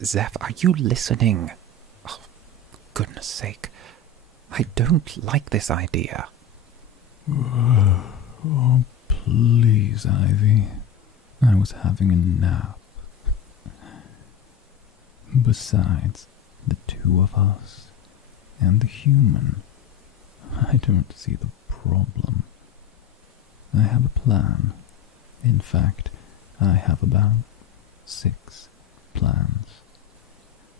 Xeph, are you listening? Oh, goodness sake. I don't like this idea. Oh, please, Ivy. I was having a nap. Besides, the two of us and the human, I don't see the problem. I have a plan. In fact, I have about 6 plans.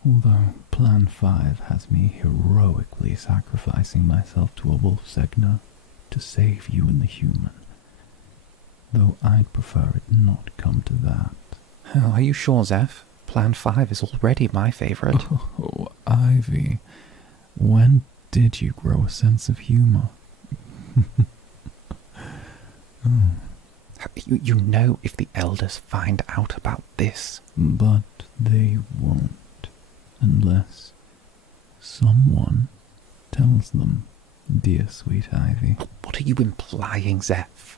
Although Plan 5 has me heroically sacrificing myself to a wolf segner to save you and the human. Though I'd prefer it not come to that. Oh, are you sure, Xeph? Plan 5 is already my favourite. Oh, Ivy, when did you grow a sense of humour? Oh. You know if the elders find out about this. But they won't, unless someone tells them, dear sweet Ivy. What are you implying, Xeph?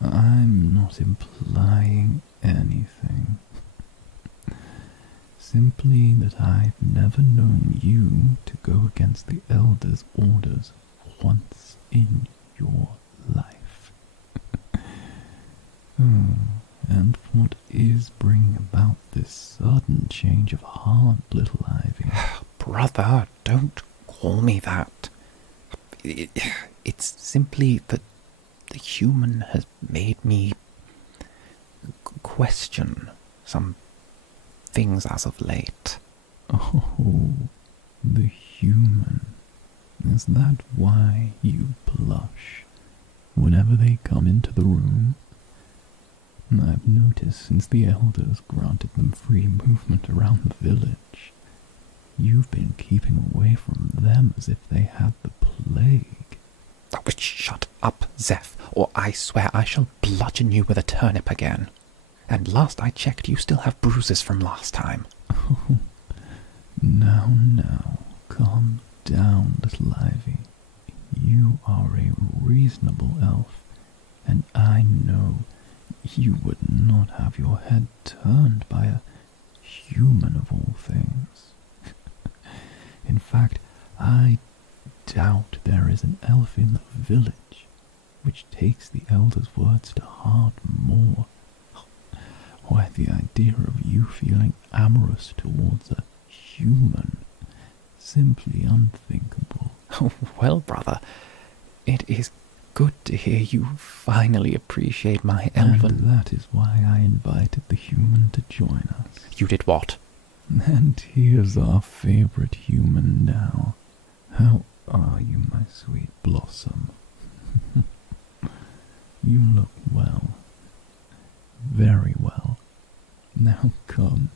I'm not implying anything. Simply that I've never known you to go against the elders' orders once in your life. And what is bringing about this sudden change of heart, little Ivy? Brother, don't call me that. It's simply that the human has made me question some things as of late. Oh, the human. Is that why you blush whenever they come into the room? I've noticed since the elders granted them free movement around the village, you've been keeping away from them as if they had the plague. Oh, shut up, Xeph, or I swear I shall bludgeon you with a turnip again. And last I checked, you still have bruises from last time. Oh, now, calm down, little Ivy. You are a reasonable elf, and I know you would not have your head turned by a human of all things. In fact, I doubt there is an elf in the village which takes the elders' words to heart more. Why, the idea of you feeling amorous towards a human, simply unthinkable. Oh, well, brother, it is good to hear you finally appreciate my elven... And that is why I invited the human to join us. You did what? And here's our favourite human now. How are you, my sweet blossom? You look well. Very well. Now come,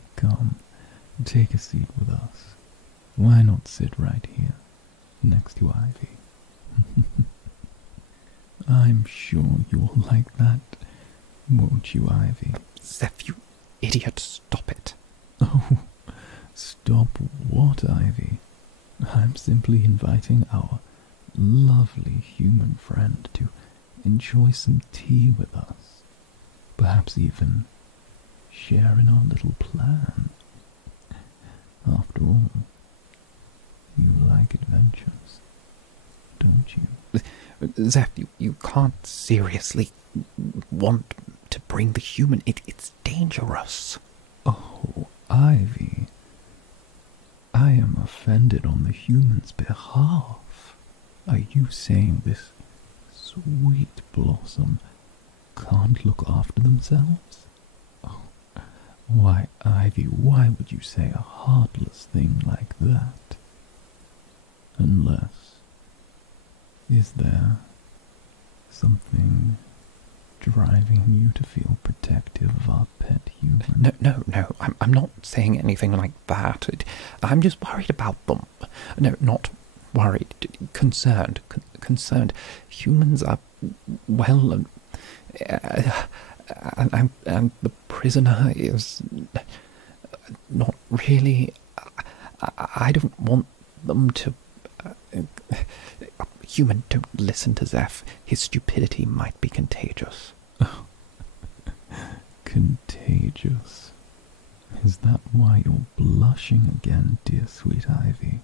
take a seat with us. Why not sit right here, next to Ivy? I'm sure you'll like that, won't you, Ivy? Xeph, you idiot, stop it. Oh, stop what, Ivy? I'm simply inviting our lovely human friend to enjoy some tea with us. Perhaps even share in our little plan. After all, you like adventures, don't you? Xeph, you can't seriously want to bring the human. It's dangerous. Oh, Ivy, I am offended on the human's behalf. Are you saying this sweet blossom can't look after themselves? Oh, why, Ivy, why would you say a heartless thing like that? Unless, is there something driving you to feel protective of our pet human? No, I'm not saying anything like that. I'm just worried about them. No, not worried. Concerned. Humans are, well, and the prisoner is not really... I don't want them to... Human, don't listen to Xeph. His stupidity might be contagious. Oh, contagious. Is that why you're blushing again, dear sweet Ivy?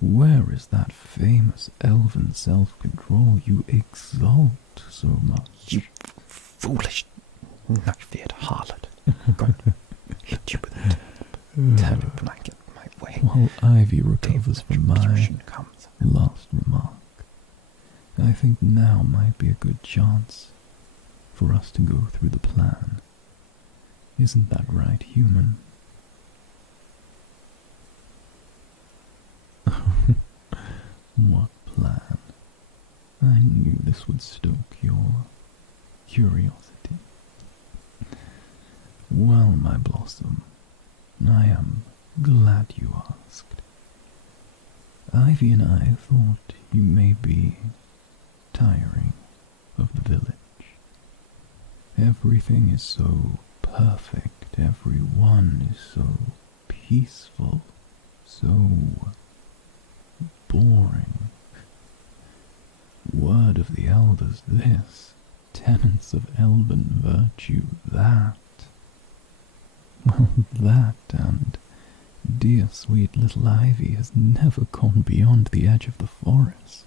Where is that famous elven self-control you exalt so much? You foolish, knife-eared harlot. I'm going to hit you with a turnip when I get my way. While Ivy recovers from my comes. last remark, I think now might be a good chance for us to go through the plan. Isn't that right, human? What plan? I knew this would stoke your curiosity. Well, my blossom, I am glad you asked. Ivy and I thought you may be tiring of the village. Everything is so perfect, everyone is so peaceful, so boring. Word of the elders this, tenets of elven virtue that. Well, that and dear sweet little Ivy has never gone beyond the edge of the forest.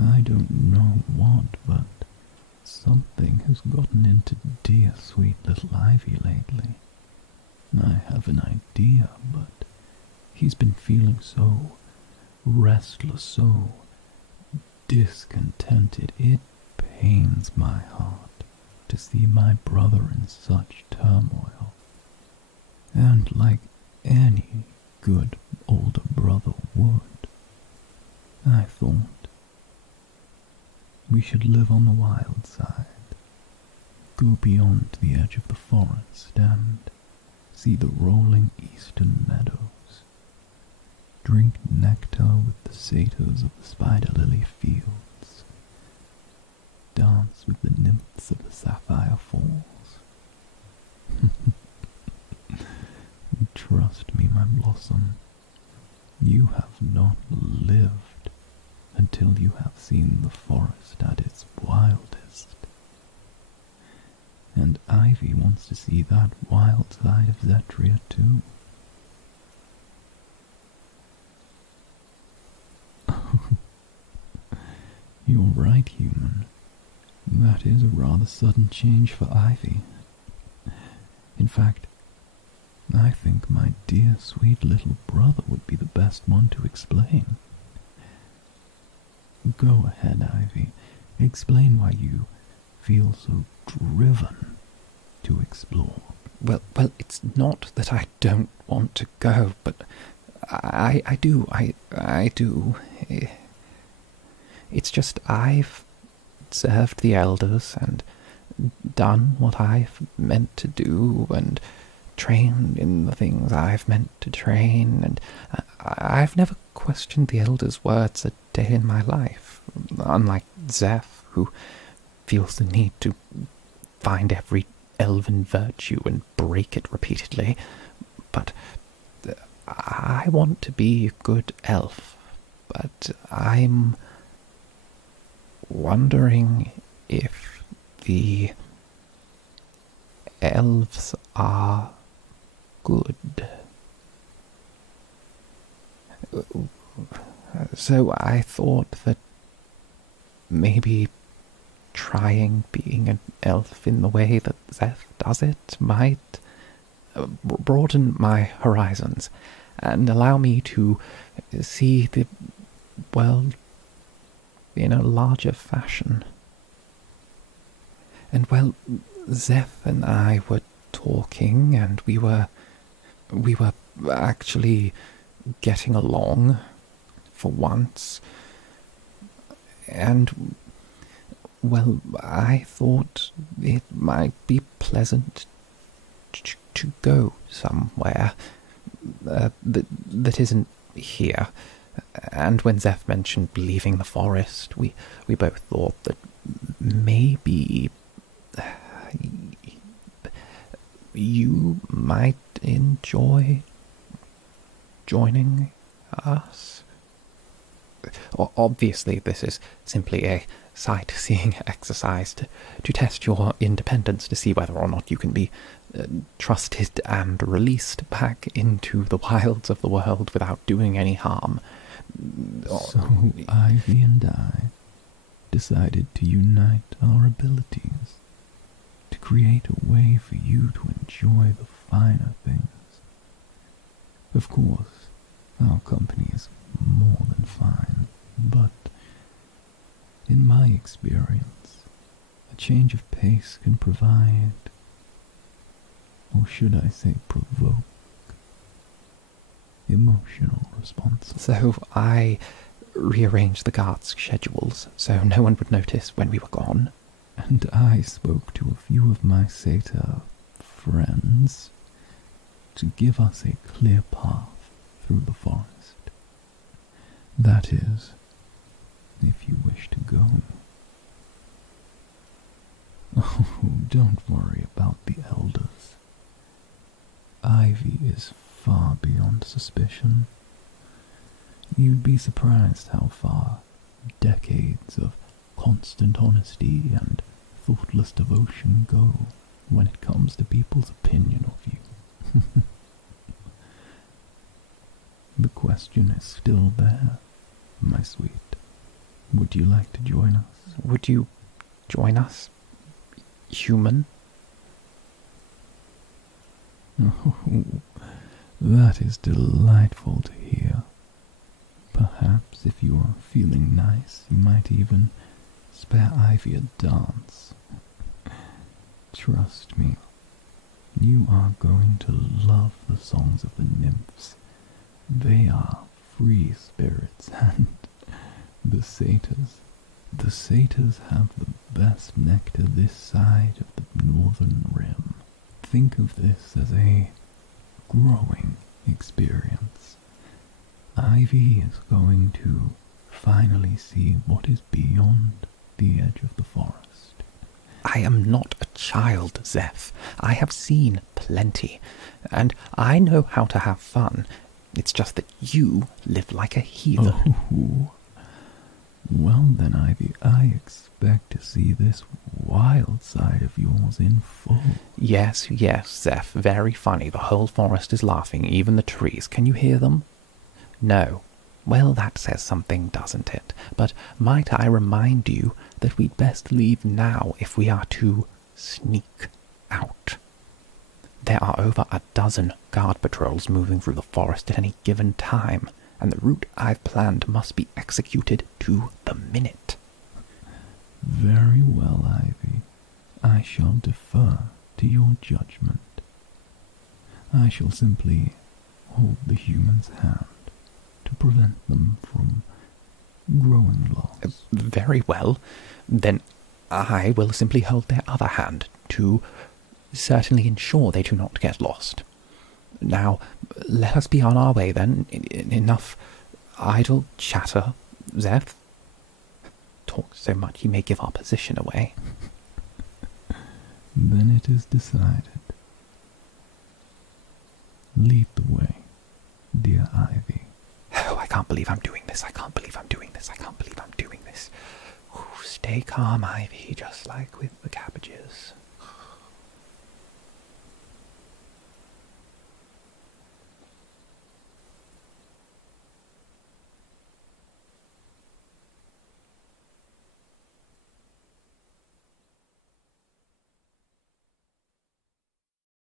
I don't know what, but something has gotten into dear sweet little Ivy lately. I have an idea, but he's been feeling so restless, so discontented. It pains my heart to see my brother in such turmoil. And like any good older brother would, I thought we should live on the wild side, go beyond the edge of the forest and see the rolling eastern meadows, drink nectar with the satyrs of the spider-lily fields, dance with the nymphs of the sapphire falls. Trust me, my blossom, you have not lived until you have seen the forest at its wildest. And Ivy wants to see that wild side of Zetria too. You're right, human. That is a rather sudden change for Ivy. In fact, I think my dear sweet little brother would be the best one to explain. Go ahead, Ivy. Explain why you feel so driven to explore. Well, it's not that I don't want to go, but I do. It's just I've served the elders and done what I've meant to do and trained in the things I've meant to train, and I've never questioned the elders' words a day in my life, unlike Xeph, who feels the need to find every elven virtue and break it repeatedly. But I want to be a good elf, but I'm wondering if the elves are good. So I thought that maybe trying being an elf in the way that Xeph does it might broaden my horizons and allow me to see the world in a larger fashion. And well, Xeph and I were talking, and we were actually getting along for once. And well, I thought it might be pleasant to go somewhere that isn't here. And when Xeph mentioned leaving the forest, we both thought that maybe you might enjoy joining us. Obviously, this is simply a sight-seeing exercise to test your independence, to see whether or not you can be trusted and released back into the wilds of the world without doing any harm. So Ivy and I decided to unite our abilities to create a way for you to enjoy the finer things. Of course, our company is more than fine, but in my experience, a change of pace can provide, or should I say provoke, emotional responses. So I rearranged the guards' schedules so no one would notice when we were gone. And I spoke to a few of my satyr friends to give us a clear path through the forest. That is, if you wish to go. Oh, don't worry about the elders. Ivy is far beyond suspicion. You'd be surprised how far decades of constant honesty and thoughtless devotion go when it comes to people's opinion of you. The question is still there, my sweet. Would you like to join us? Would you join us, human? Oh, that is delightful to hear. Perhaps if you are feeling nice, you might even spare Ivy a dance. Trust me, you are going to love the songs of the nymphs. They are free spirits, and the satyrs. The satyrs have the best nectar this side of the northern rim. Think of this as a growing experience. Ivy is going to finally see what is beyond the edge of the forest. I am not a child, Xeph. I have seen plenty, and I know how to have fun. It's just that you live like a heathen. Oh, well then, Ivy, I expect to see this wild side of yours in full. Yes, Xeph, very funny. The whole forest is laughing, even the trees. Can you hear them? No. Well, that says something, doesn't it? But might I remind you that we'd best leave now if we are to sneak out. There are over a dozen guard patrols moving through the forest at any given time, and the route I've planned must be executed to the minute. Very well, Ivy. I shall defer to your judgment. I shall simply hold the human's hand to prevent them from growing lost. Very well. Then I will simply hold their other hand to certainly ensure they do not get lost. Now, let us be on our way then. Enough idle chatter, Xeph. Talk so much he may give our position away. Then it is decided. Lead the way, dear Ivy. Oh, I can't believe I'm doing this. Stay calm, Ivy, just like with the cabbages.